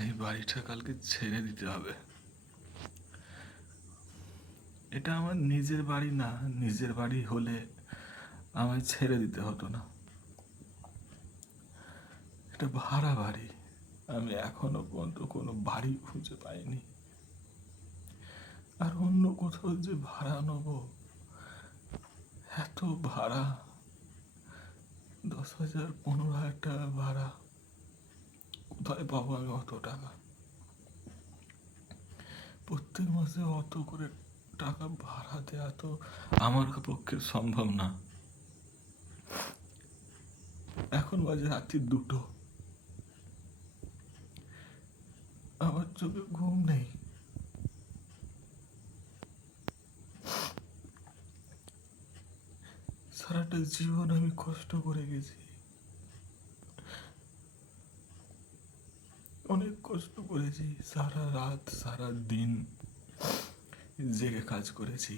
এই বাড়িটা কালকে ছেড়ে দিতে হবে। এটা আমার নিজের বাড়ি না। নিজের বাড়ি হলে আমায় ছেড়ে দিতে হতো না। এটা ভাড়া বাড়ি। আমি এখনো পর্যন্ত কোনো বাড়ি খুঁজে পাইনি। আর অন্য কোথাও যে ভাড়া নেবো, এত ভাড়া, 10,000 15,000 টাকা ভাড়া, কোথায় পাবো আমি অত টাকা? প্রত্যেক মাসে অত করে টাকা ভাড়া দেওয়া তো আমার পক্ষে সম্ভব না। এখন বাজে রাত্রি 2টো, আমার চোখে ঘুম নেই। সারাটা জীবন আমি কষ্ট করে গেছি, অনেক কষ্ট করেছি। সারা রাত সারা দিন জেগে কাজ করেছি,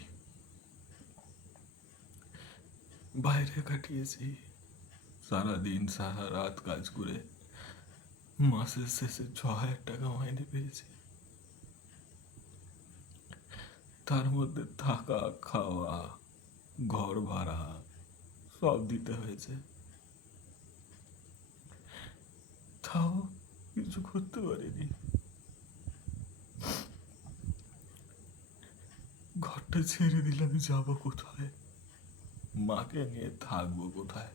বাইরে কাটিয়েছি। সারা দিন সারা রাত কাজ করে মাসের শেষে 6,000 টাকা মাইনে পেয়েছি। তার মধ্যে থাকা খাওয়া ঘর ভাড়া সব দিতে হয়েছে, তাও কিছু করতে পারিনি। ঘরটা ছেড়ে দিলাম, যাবো কোথায়? মাকে নিয়ে থাকবো কোথায়?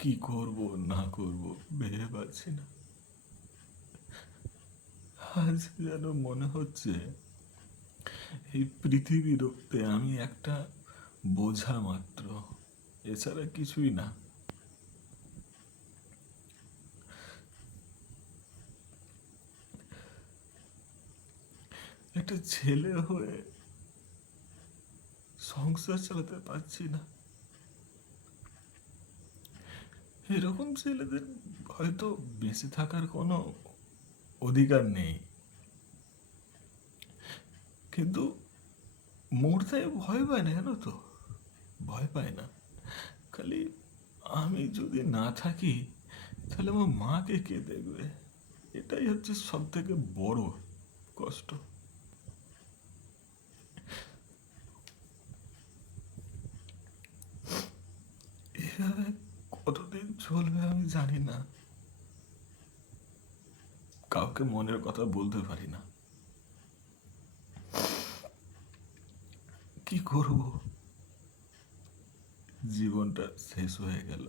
কি করব না করব ভেবে পাচ্ছি না। আজ যেন মনে হচ্ছে এই পৃথিবীতে আমি একটা বোঝা মাত্র, এছাড়া কিছুই না। একটা ছেলে হয়ে সংসার চালাতে পারছি না। এরকম ছেলেদের হয়তো বেঁচে থাকার কোনো অধিকার নেই, কিন্তু মরতে ভয় পায় না, জানো তো? ভয় পায় না। খালি আমি যদি না থাকি তাহলে আমার মাকে কে দেখবে? এটাই হচ্ছে সব থেকে বড় কষ্ট। এভাবে কতদিন চলবে আমি জানি না। কাউকে মনের কথা বলতে পারি না। কি করব? জীবনটা শেষ হয়ে গেল।